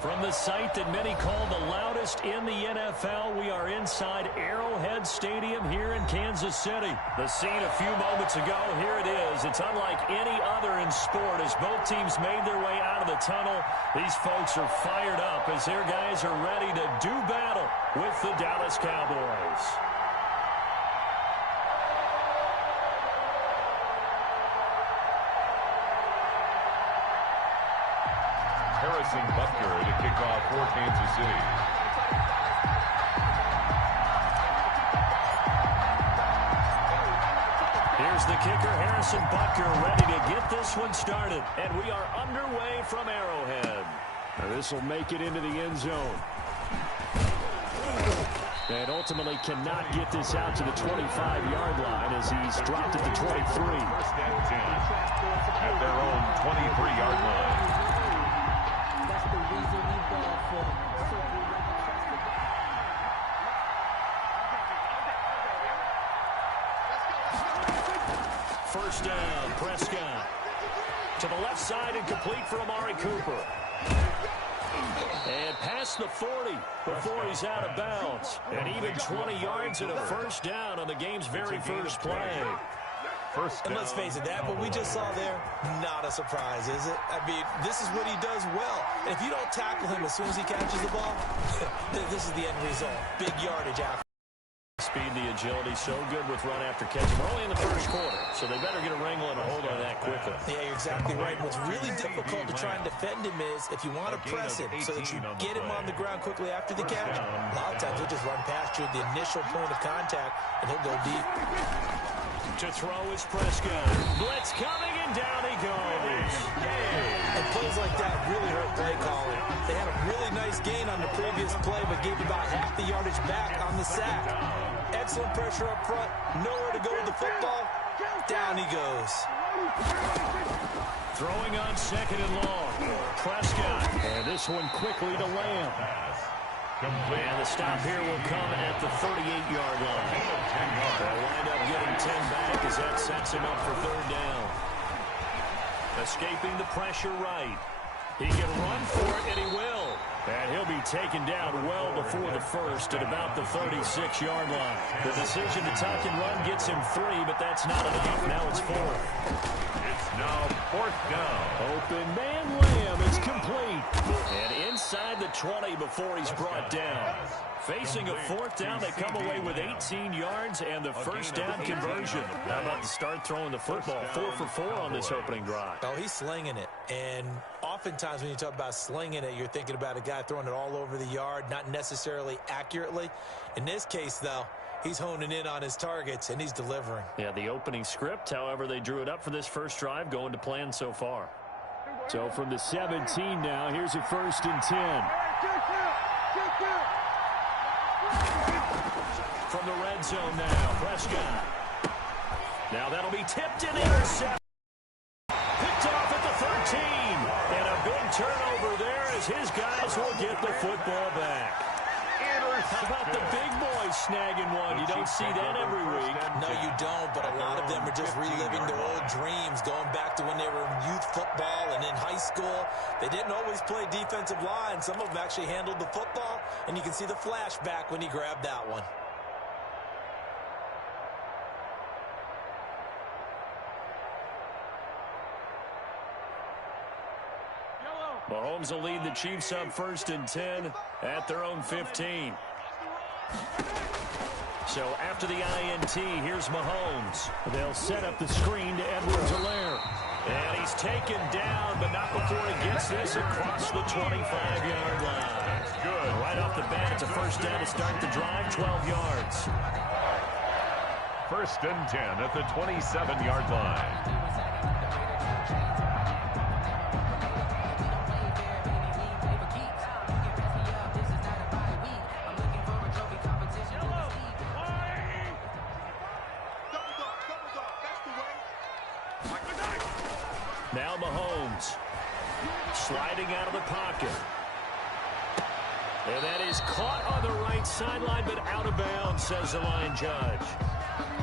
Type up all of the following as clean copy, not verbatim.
From the site that many call the loudest in the NFL, we are inside Arrowhead Stadium here in Kansas City. The scene a few moments ago, here it is. It's unlike any other in sport as both teams made their way out of the tunnel. These folks are fired up as their guys are ready to do battle with the Dallas Cowboys. Butker to kick off for Kansas City. Here's the kicker, Harrison Butker, ready to get this one started. And we are underway from Arrowhead. Now this will make it into the end zone. And ultimately cannot get this out to the 25-yard line as he's dropped at the 23. First and 10 at their own 23-yard line. First down, Prescott. To the left side and complete for Amari Cooper. And past the 40 before he's out of bounds. And even 20 yards and a first down on the game's very first play. And let's face it, that what we just saw there, not a surprise, is it? I mean, this is what he does well. And if you don't tackle him as soon as he catches the ball, this is the end result. Big yardage after. Speed, the agility, so good with run after catch. We're only in the first quarter, so they better get a wrangle and a hold on that quickly. Yeah, you're exactly right. What's really difficult to try and defend him is if you want to press him so that you get him on the ground quickly after the catch, a lot of times he'll just run past you at the initial point of contact, and he'll go deep. To throw is Prescott. Blitz coming, and down he goes. And plays like that really hurt play calling. They had a really nice gain on the previous play, but gave about half the yardage back on the sack. Excellent pressure up front. Nowhere to go with the football. Down he goes. Throwing on second and long. Prescott. And this one quickly to Lamb. And the stop here will come at the 38-yard line. They'll wind up getting 10 back as that sets him up for third down. Escaping the pressure right. He can run for it, and he will. And he'll be taken down well before the first at about the 36-yard line. The decision to tuck and run gets him 3, but that's not enough. Now it's 4. It's now 4th down. Open man Lamb is complete. And inside the 20 before he's brought down. Facing a 4th down, they come away with 18 yards and the first down conversion. How about to start throwing the football? 4 for 4 on this opening drive. Oh, he's slinging it. And oftentimes when you talk about slinging it, you're thinking about a guy throwing it all over the yard, not necessarily accurately. In this case, though, he's honing in on his targets, and he's delivering. Yeah, the opening script, however, they drew it up for this first drive, going to plan so far. So from the 17 now, here's a 1st and 10. From the red zone now, Prescott. Now that'll be tipped and intercepted. Picked off at the 13. And a big turnover there as his guys will get the football back. How about the big boys snagging one? You don't see that every week. No, you don't, but a lot of them are just reliving their old dreams, going back to when they were in youth football and in high school. They didn't always play defensive line. Some of them actually handled the football, and you can see the flashback when he grabbed that one. Mahomes will lead the Chiefs up 1st and 10 at their own 15. So after the INT, here's Mahomes. They'll set up the screen to Edwards-Helaire. And he's taken down, but not before he gets this across the 25-yard line. Good. Right off the bat, it's a first down to start the drive, 12 yards. 1st and 10 at the 27-yard line. Now Mahomes sliding out of the pocket. And that is caught on the right sideline, but out of bounds, says the line judge.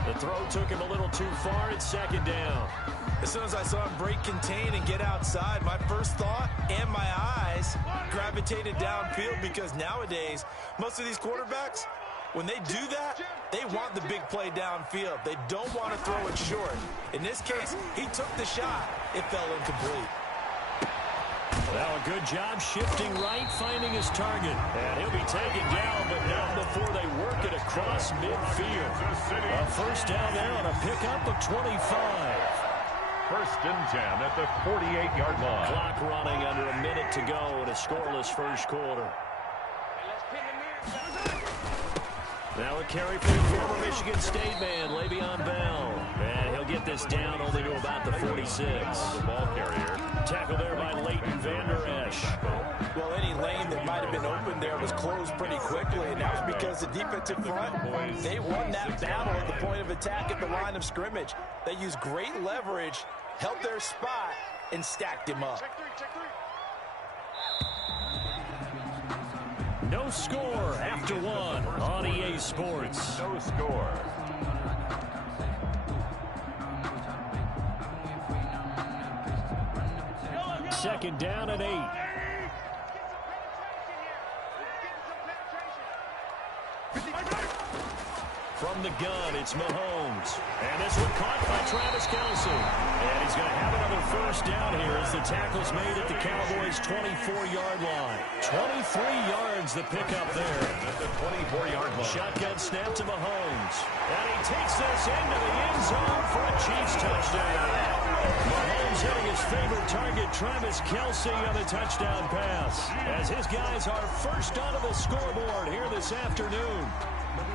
The throw took him a little too far. It's 2nd down. As soon as I saw him break contain and get outside, my first thought and my eyes grabbed gravitated downfield because nowadays, most of these quarterbacks, when they do that, they want the big play downfield. They don't want to throw it short. In this case, he took the shot. It fell incomplete. Well, a good job shifting right, finding his target. And he'll be taken down, but not before they work it across midfield. A first down there on a pickup of 25. First and 10 at the 48-yard line. Clock running under a minute to go in a scoreless first quarter. Now a carry for the former Michigan State man, Le'Veon Bell. And he'll get this down only to about the 46. The ball carrier. Tackle there by Leighton Vander Esch. Well, any lane that might have been open there was closed pretty quickly, and that was because the defensive front, they won that battle at the point of attack at the line of scrimmage. They used great leverage, held their spot, and stacked him up. No score after one on EA Sports. No score. Second down and 8. From the gun, it's Mahomes. And this one caught by Travis Kelce. And he's going to have another first down here as the tackle's made at the Cowboys' 24-yard line. 23 yards the pickup there. At the 24-yard line. Shotgun snap to Mahomes. And he takes this into the end zone for a Chiefs touchdown. Mahomes hitting his favorite target, Travis Kelce, on the touchdown pass. As his guys are first onto the scoreboard here this afternoon.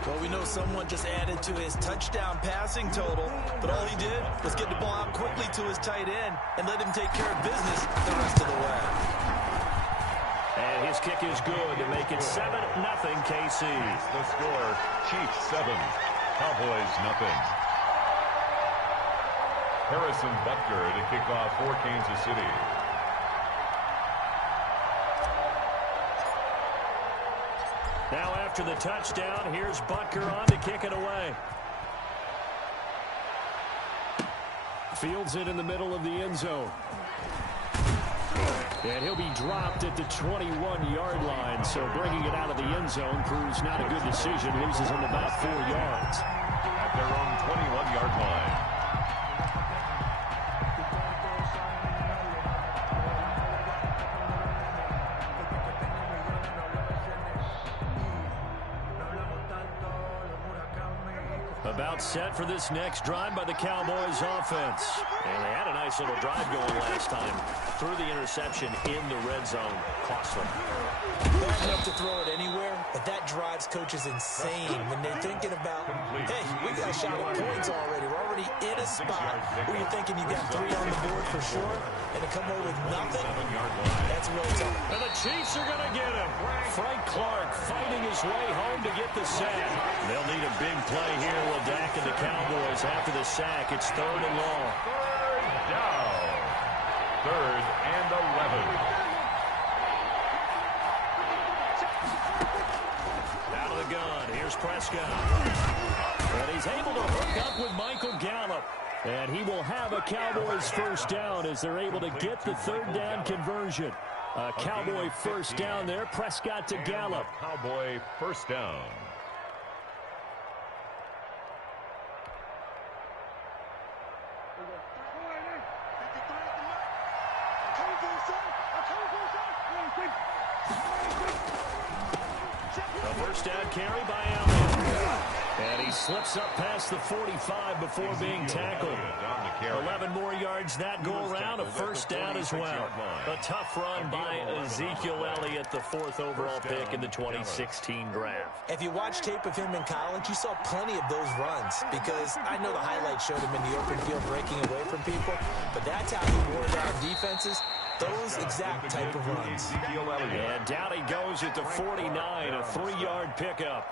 Well, we know someone just added to his touchdown passing total, but all he did was get the ball out quickly to his tight end and let him take care of business the rest of the way. And his kick is good to make it 7-0 KC. The score, Chiefs 7, Cowboys nothing. Harrison Butker to kick off for Kansas City. Now after the touchdown, here's Butker on to kick it away. Fields it in the middle of the end zone. And he'll be dropped at the 21-yard line, so bringing it out of the end zone proves not a good decision. Loses him about 4 yards. At their own 21-yard line. About set for this next drive by the Cowboys offense. And they had a nice little drive going last time. Threw the interception in the red zone. Costly. Bad enough to throw it anywhere, but that drives coaches insane when they're thinking about, hey, we got a shot at points already. We're already in a spot where you're thinking you got 3 on the board for sure, and to come away with nothing, that's really tough. And the Chiefs are going to get him. Frank Clark fighting his way home to get the sack. They'll need a big play here with Dak and the Cowboys after the sack. It's 3rd and long. Third down. 3rd and 11. Out of the gun. Here's Prescott. And he's able to hook up with Michael Gallup. And he will have a Cowboys first down as they're able to get the 3rd down conversion. A Cowboy first down there. Prescott to Gallup. Cowboy first down. A first down carry by Allen. And he slips up past the 45 before being tackled. 11 more yards that go around. A first down as well. A tough run by Ezekiel Elliott, the 4th overall pick in the 2016 draft. If you watch tape of him in college, you saw plenty of those runs because I know the highlights showed him in the open field breaking away from people, but that's how he wore down defenses. Those exact type of runs. And down he goes at the 49, a 3-yard pickup.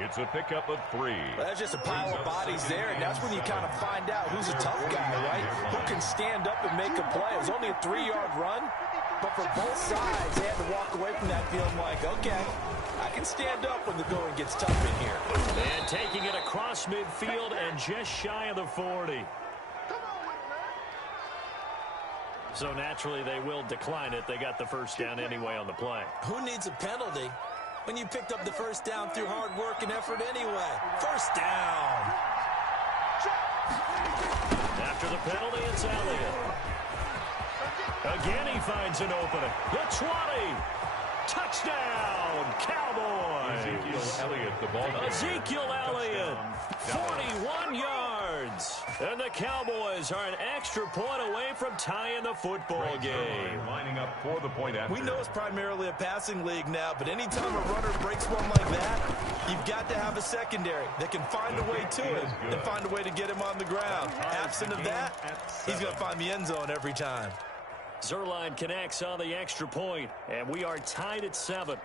It's a pickup of 3. Well, that's just a pile of bodies there, and that's when you kind of find out who's a tough guy, right? Who can stand up and make a play. It was only a 3-yard run, but for both sides, they had to walk away from that feeling like, okay, I can stand up when the going gets tough in here. And taking it across midfield and just shy of the 40. So naturally, they will decline it. They got the first down anyway on the play. Who needs a penalty when you picked up the first down through hard work and effort anyway? First down. After the penalty, it's Elliott. Again, he finds an opening. The 20. Touchdown, Cowboys. Ezekiel Elliott, 41 yards. And the Cowboys are an extra point away from tying the football game. Lining up for the point after. We know it's primarily a passing league now, but anytime a runner breaks one like that, you've got to have a secondary that can find a way to it and find a way to get him on the ground. Absent of that, he's going to find the end zone every time. Zerline connects on the extra point, and we are tied at 7.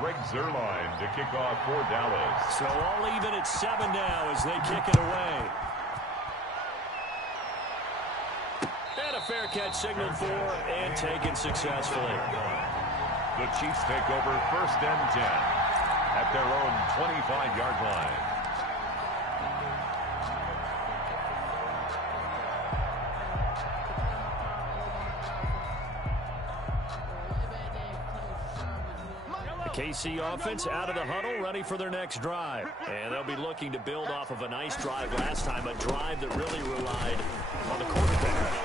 Greg Zerline to kick off for Dallas. So all even at 7 now as they kick it away. And a fair catch signaled for and taken successfully. The Chiefs take over 1st and 10 at their own 25-yard line. KC offense out of the huddle, ready for their next drive. And they'll be looking to build off of a nice drive last time, a drive that really relied on the quarterback.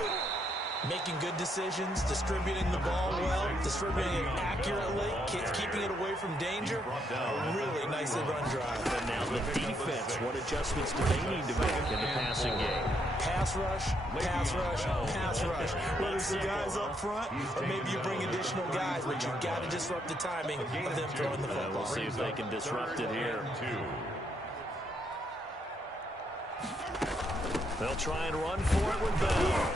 Making good decisions, distributing the ball well, distributing it accurately, keeping it away from danger. A really nicely run drive. And now the defense, what adjustments do they need to make in the passing game? Pass rush, pass rush, pass rush. Whether it's the guys up front or maybe you bring additional guys, but you've got to disrupt the timing of them throwing the football. We'll see if they can disrupt it here. They'll try and run for it with Bell.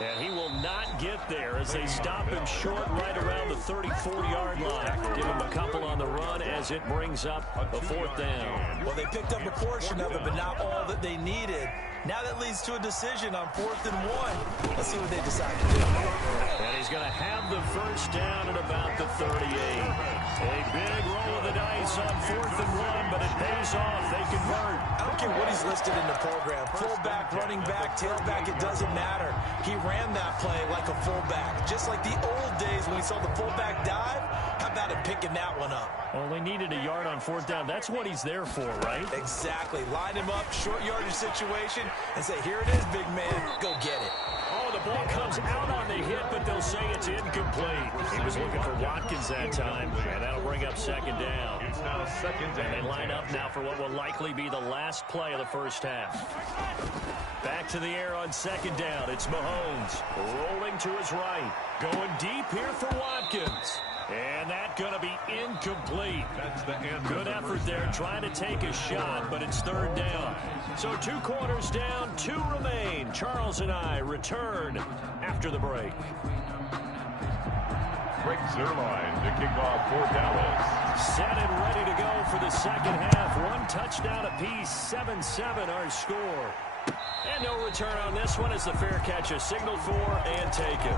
And he will not get there as they stop him short right around the 34-yard line. Give him a couple on the run as it brings up a 4th down. Well, they picked up a portion of it, but not all that they needed. Now that leads to a decision on 4th and 1. Let's see what they decide to do. And he's going to have the first down at about the 38. A big roll of the dice on 4th and 1, but it pays off. They convert. I don't care what he's listed in the program. Fullback, running back, tailback, it doesn't matter. He ran that play like a fullback. Just like the old days when we saw the fullback dive. How about him picking that one up? Well, they needed a yard on 4th down. That's what he's there for, right? Exactly. Line him up, short yardage situation, and say, here it is, big man. Go get it. Oh, the ball comes out on the hit, but they'll say it's incomplete. He was looking for Watkins that time, and that'll bring up 2nd down. It's now 2nd down. And they line up now for what will likely be the last play of the first half. Back to the air on 2nd down. It's Mahomes rolling to his right. Going deep here for Watkins. And that's going to be incomplete. That's the end. Good effort there trying to take a shot, but it's 3rd down. So 2 quarters down, 2 remain. Charles and I return after the break. Greg Zerline to kick off for Dallas. Set and ready to go for the 2nd half. 1 touchdown apiece, 7-7 our score. And no return on this one as the fair catch is signaled for and taken.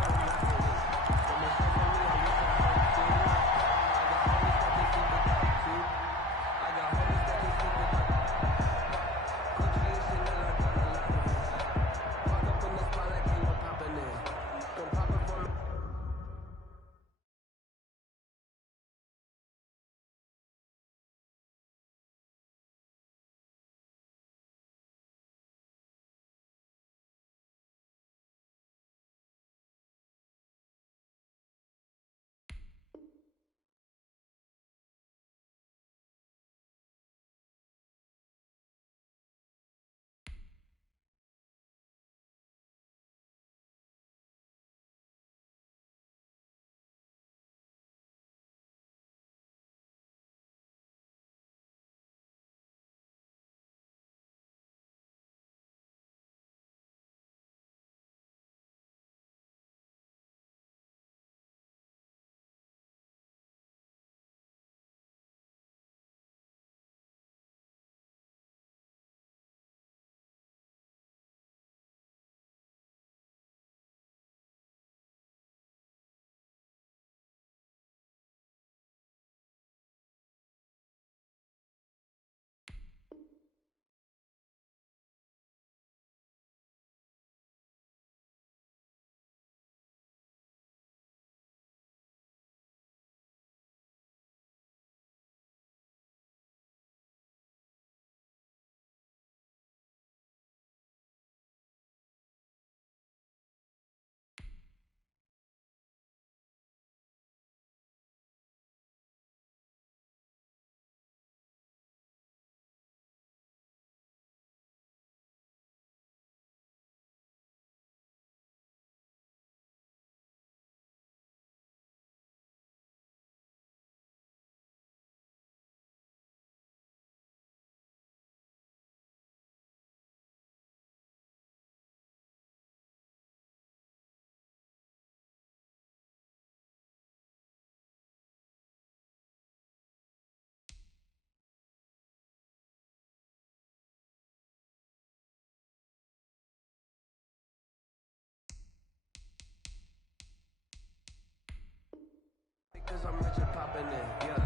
I'm rich and popping in, yeah.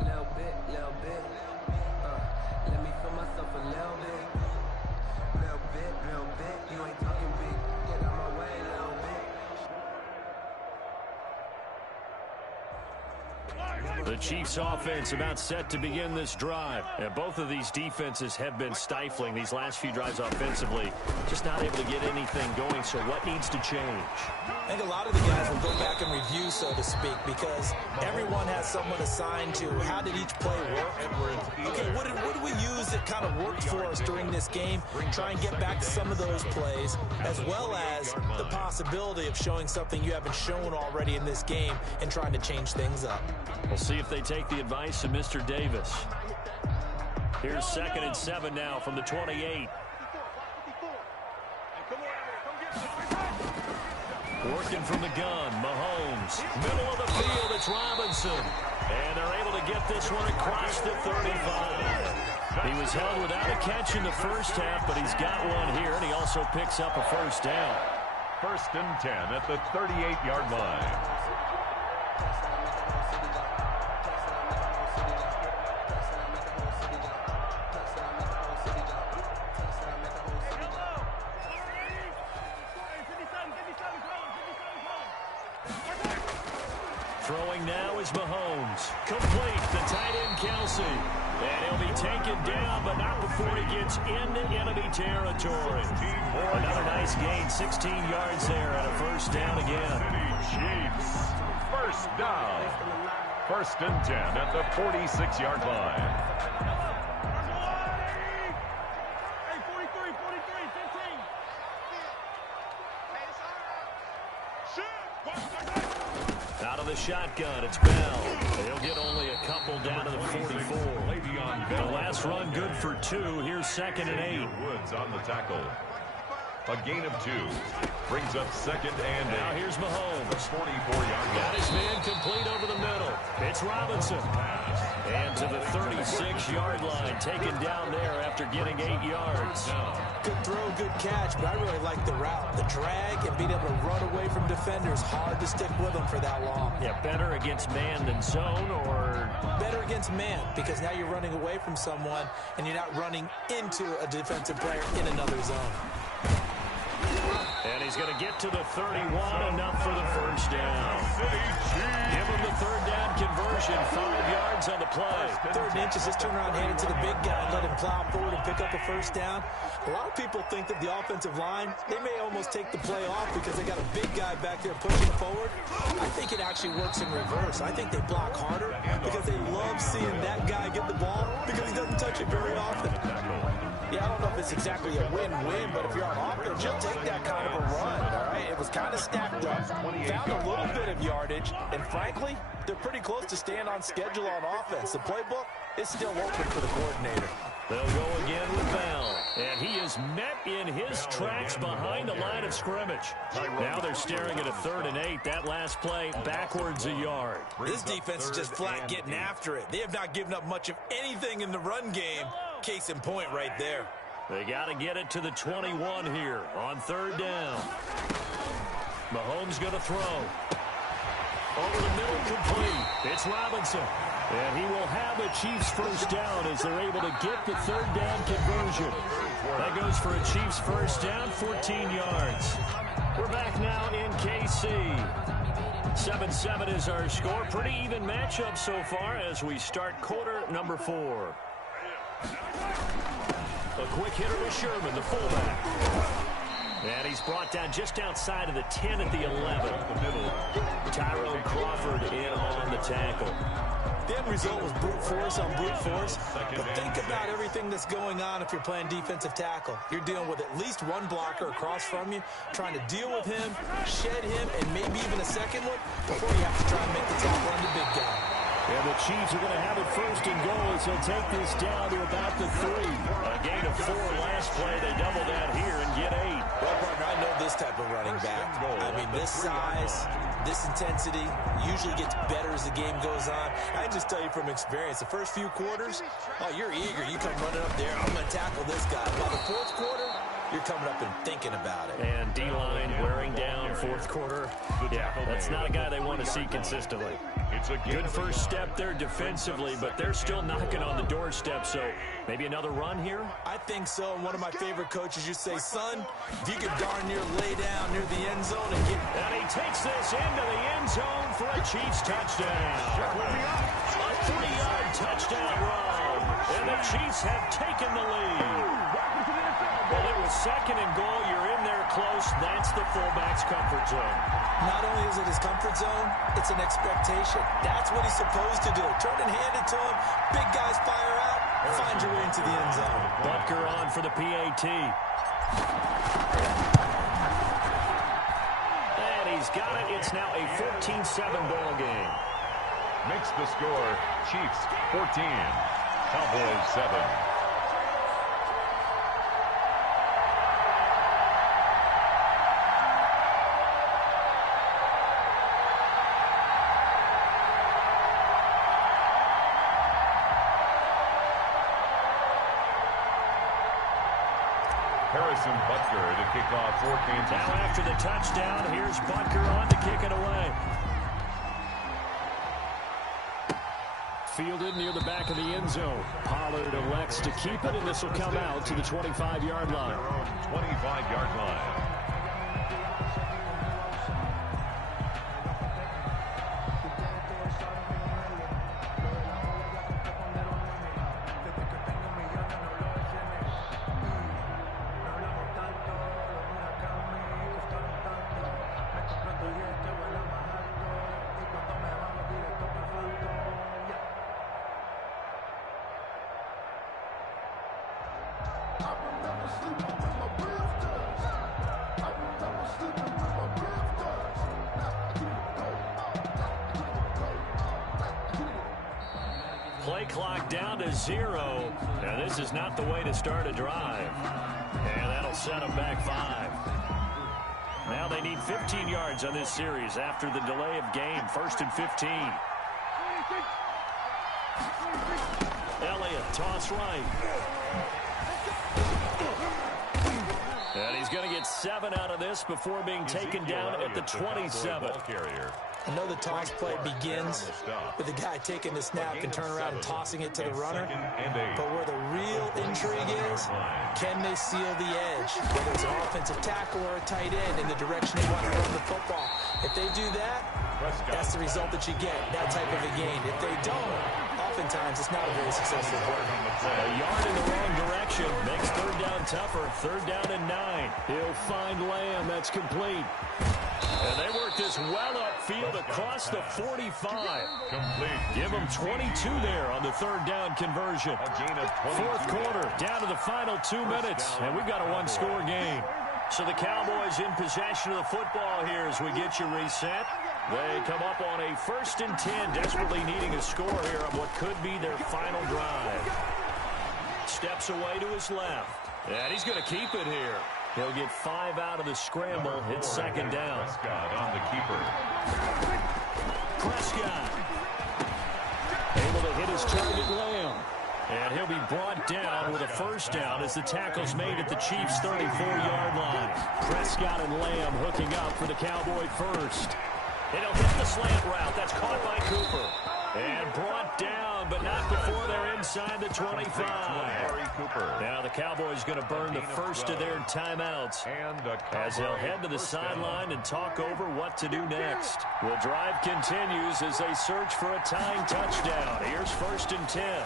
Little bit. Let me feel myself a little bit. Little bit. You ain't talking big. Get out my way, little bit. The Chiefs offense about set to begin this drive. And both of these defenses have been stifling these last few drives offensively. Just not able to get anything going, so what needs to change? I think a lot of the guys will go back and review, so to speak, because everyone has someone assigned to how did each play work. Okay, what did we use that kind of worked for us during this game? Try and get back to some of those plays, as well as the possibility of showing something you haven't shown already in this game and trying to change things up. We'll see if they take the advice of Mr. Davis. Here's 2nd and 7 now from the 28. Working from the gun, Mahomes. Middle of the field, it's Robinson. And they're able to get this one across the 35. He was held without a catch in the first half, but he's got one here, and he also picks up a first down. 1st and 10 at the 38-yard line. Throwing now is Mahomes. Complete, the tight end Kelsey. And he'll be taken down, but not before he gets into enemy territory. Another nice gain, 16 yards there, and a first down again. Chiefs, first down. 1st and 10 at the 46-yard line. Out of the shotgun, it's Bell. He'll get only a couple down to the 44. The last run good for 2. Here's 2nd and 8. Woods on the tackle. A gain of 2. Brings up 2nd and 8. Now here's Mahomes. 44-yard line. Got his man complete over the middle. It's Robinson. And to the 36-yard line, taken down there after getting 8 yards. Good throw, good catch, but I really like the route. The drag and being able to run away from defenders. Hard to stick with them for that long. Yeah, better against man than zone, or? Better against man, because now you're running away from someone and you're not running into a defensive player in another zone. And he's going to get to the 31, enough for the first down. Give him the 3rd down conversion, 5 yards on the play. 3rd and inches, just turn around, hand it to the big guy, and let him plow forward and pick up a first down. A lot of people think that the offensive line, they may almost take the play off because they got a big guy back there pushing forward. I think it actually works in reverse. I think they block harder because they love seeing that guy get the ball because he doesn't touch it very often. Yeah, I don't know if it's exactly a win-win, but if you're on offense, you'll take that kind of a run, all right? It was kind of stacked up, found a little bit of yardage, and frankly, they're pretty close to staying on schedule on offense. The playbook is still open for the coordinator. They'll go again with Bell, and he is met in his tracks behind the line of scrimmage. Now they're staring at a 3rd and 8. That last play, backwards a yard. This defense is just flat getting after it. They have not given up much of anything in the run game. Case in point right there. They got to get it to the 21 here on 3rd down. Mahomes going to throw. Over the middle, complete. It's Robinson. And he will have a Chiefs first down as they're able to get the 3rd down conversion. That goes for a Chiefs first down, 14 yards. We're back now in KC. 7-7 is our score. Pretty even matchup so far as we start quarter number 4. A quick hitter to Sherman, the fullback. And he's brought down just outside of the 10 at the 11. Tyrone Crawford in on the tackle. The end result was brute force on brute force. But think about everything that's going on if you're playing defensive tackle. You're dealing with at least one blocker across from you, trying to deal with him, shed him, and maybe even a second one before you have to try and make the tackle on the big guy. And the Chiefs are going to have it 1st and goal as he'll take this down to about the 3. A gain of 4 last play. They double that here and get 8. Well, partner, I know this type of running back. I mean, this size, this intensity usually gets better as the game goes on. I can just tell you from experience, the first few quarters, oh, you're eager. You come running up there, I'm going to tackle this guy. By the 4th quarter, you're coming up and thinking about it. And D-line wearing down fourth quarter. Yeah, that's not a guy they want to see consistently. It's a good first step there defensively, but they're still knocking on the doorstep, so maybe another run here? I think so. And one of my favorite coaches used to say, son, if you could darn near lay down near the end zone and get... And he takes this into the end zone for a Chiefs touchdown. A 3-yard touchdown run. And the Chiefs have taken the lead. Well, it was second and goal. You're in there close. That's the fullback's comfort zone. Not only is it his comfort zone, it's an expectation. That's what he's supposed to do. Turn and hand it to him. Big guys fire out. Find your way into the end zone. Butker on for the PAT. And he's got it. It's now a 14-7 ball game. Makes the score Chiefs 14, Cowboys 7. Harrison Butker to kick off for Kansas. Now after the touchdown, here's Butker on to kick it away. Fielded near the back of the end zone. Pollard elects to keep it, and this will come out to the 25-yard line. 25-yard line. Play clock down to 0. Now this is not the way to start a drive. And that'll set them back 5. Now they need 15 yards on this series after the delay of game. 1st and 15. Elliott, toss right. And he's going to get 7 out of this before being taken down at the 27. I know the toss play begins with the guy taking the snap and turn around and tossing it to the runner. But where the real intrigue is, can they seal the edge? Whether it's an offensive tackle or a tight end in the direction they want to run the football. If they do that, that's the result that you get, that type of a gain. If they don't, oftentimes it's not a very successful play. A yard in the wrong direction makes 3rd down tougher. 3rd down and 9. He'll find Lamb. That's complete. And they work this well upfield across the 45. Complete. Give them 22 there on the 3rd down conversion. A gain of 4th quarter, down to the final 2 minutes, and we've got a one-score game. So the Cowboys in possession of the football here as we get you reset. They come up on a 1st and 10, desperately needing a score here on what could be their final drive. Steps away to his left, and he's going to keep it here. He'll get 5 out of the scramble. It's 2nd down. Prescott on the keeper. Prescott able to hit his target, Lamb. And he'll be brought down with a 1st down as the tackle's made at the Chiefs' 34-yard line. Prescott and Lamb hooking up for the Cowboy 1st. And he'll hit the slant route. That's caught by Cooper. And brought down, but not before they're inside the 25. Now the Cowboys going to burn the first of their timeouts as they'll head to the sideline and talk over what to do next. The drive continues as they search for a tying touchdown. Here's 1st and 10.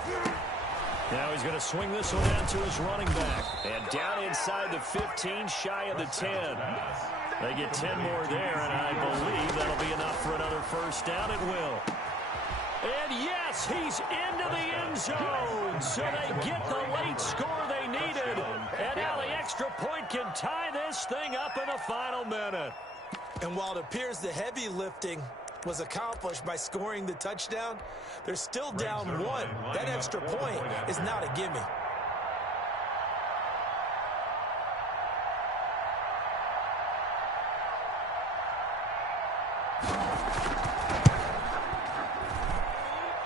Now he's going to swing this one out to his running back. And down inside the 15, shy of the 10. They get 10 more there, and I believe that'll be enough for another 1st down. It will. And yes, he's into the end zone. So they get the late score they needed. And now the extra point can tie this thing up in the final minute. And while it appears the heavy lifting was accomplished by scoring the touchdown, they're still down 1. That extra point is not a gimme.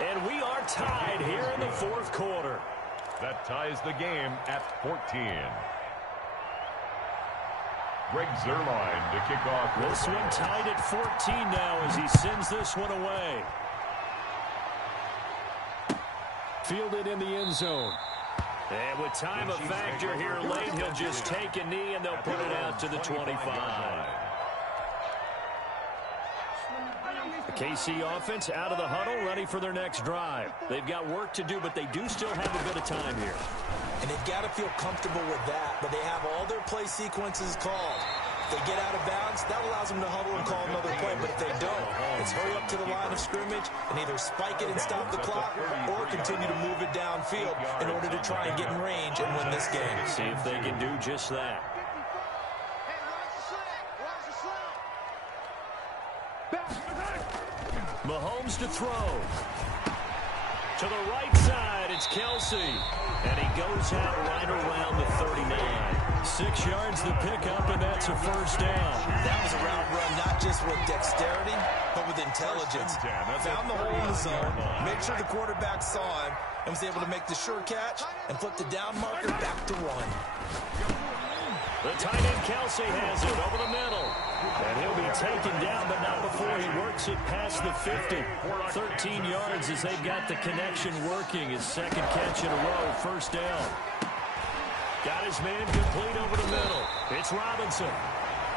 And we are tied here in the 4th quarter. That ties the game at 14. Greg Zuerlein to kick off. This one tied at 14 now as he sends this one away. Fielded in the end zone. And with time a factor here late, he'll just take a knee and they'll put it out to the 25. The KC offense out of the huddle, ready for their next drive. They've got work to do, but they do still have a bit of time here. And they've got to feel comfortable with that, but they have all their play sequences called. If they get out of bounds, that allows them to huddle and call another play, but if they don't, it's hurry up to the line of scrimmage and either spike it and stop the clock or continue to move it downfield in order to try and get in range and win this game. See if they can do just that. Mahomes to throw. To the right side, it's Kelsey. And he goes out right around the 39. 6 yards the pickup, and that's a first down. That was a route run, not just with dexterity, but with intelligence. Found the hole in the zone, made sure the quarterback saw him, and was able to make the sure catch and flip the down marker back to run. The tight end Kelsey has it over the middle. And he'll be taken down, but not before he works it past the 50. 13 yards as they've got the connection working. His second catch in a row, first down. Got his man complete over the middle. It's Robinson.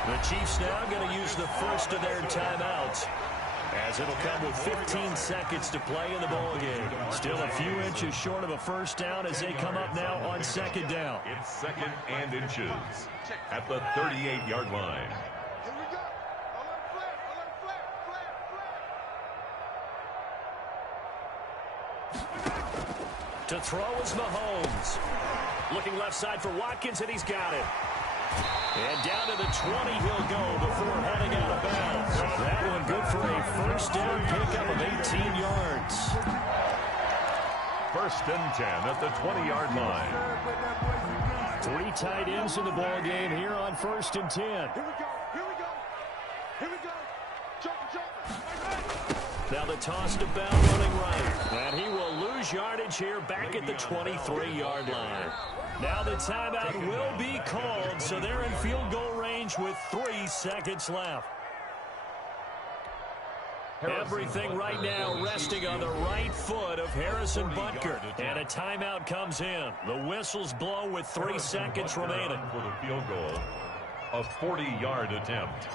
The Chiefs now going to use the first of their timeouts, as it'll come with 15 seconds to play in the ballgame. Still a few inches short of a first down as they come up now on second down. It's second and inches at the 38-yard line. To throw is Mahomes. Looking left side for Watkins, and he's got it. And down to the 20 he'll go before heading out of bounds. That one good for a first down pickup of 18 yards. First and 10 at the 20-yard line. 3 tight ends in the ball game here on first and 10. Here we go. Jump. Now the toss to Bell running right. And he will lose yardage here back at the 23-yard line. Now the timeout will be called, so they're in field goal range with 3 seconds left. Everything right now resting on the right foot of Harrison Butker. And a timeout comes in. The whistles blow with 3 seconds remaining. For the field goal, a 40-yard attempt.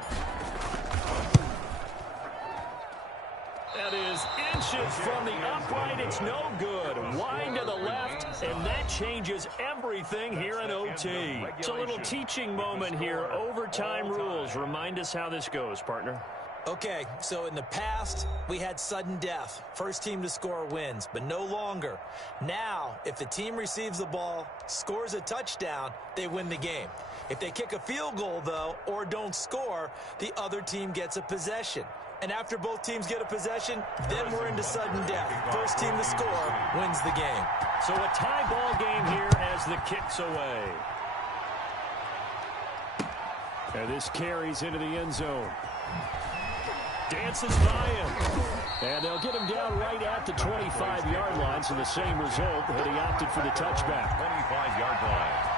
That is inches from the upright. It's no good. Wide to the left, and that changes everything here in OT. It's a little teaching moment here. Overtime rules. Remind us how this goes, partner. Okay, so in the past, we had sudden death. First team to score wins, but no longer. Now, if the team receives the ball, scores a touchdown, they win the game. If they kick a field goal, though, or don't score, the other team gets a possession. And after both teams get a possession, then we're into sudden death. First team to score wins the game. So a tie ball game here as the kick's away. And this carries into the end zone. Dances by him. And they'll get him down right at the 25-yard line, so the same result, but he opted for the touchback. 25-yard line.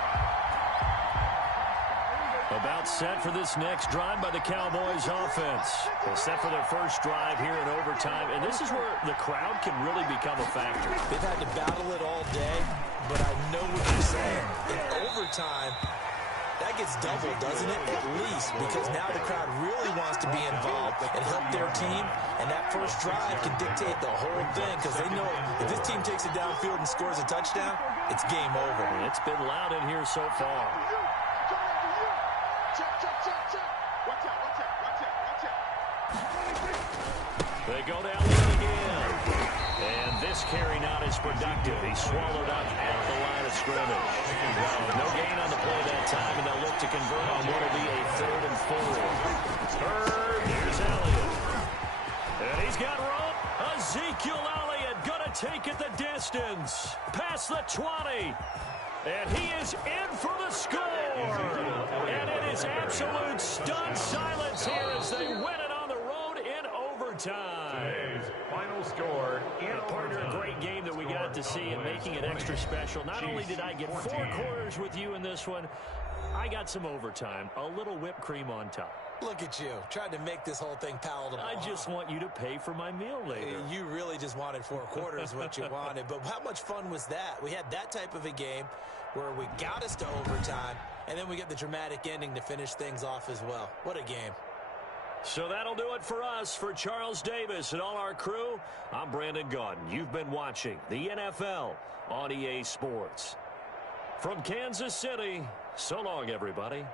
About set for this next drive by the Cowboys offense. They're set for their first drive here in overtime, and this is where the crowd can really become a factor. They've had to battle it all day, but I know what you're saying. In overtime, that gets doubled, doesn't it? At least, because now the crowd really wants to be involved and help their team, and that first drive can dictate the whole thing, because they know if this team takes it downfield and scores a touchdown, it's game over. It's been loud in here so far. They go down there again. And this carry not as productive. He's swallowed up at the line of scrimmage. No gain on the play that time, and they'll look to convert on what will be a 3rd and 4. Here's Elliott. And he's got room. Ezekiel Elliott going to take it the distance. Past the 20. And he is in for the score. And it is absolute stunned silence here as they win it on the road in overtime. Today's final score in Partner, a great game that we got to see and making it extra special. Not only did I get 4 quarters with you in this one, I got some overtime, a little whipped cream on top. Look at you, trying to make this whole thing palatable. I just want you to pay for my meal later. You really just wanted 4 quarters what you wanted. But how much fun was that? We had that type of a game where we got us to overtime, and then we get the dramatic ending to finish things off as well. What a game. So that'll do it for us. For Charles Davis and all our crew, I'm Brandon Gaudin. You've been watching the NFL on EA Sports. From Kansas City, so long, everybody.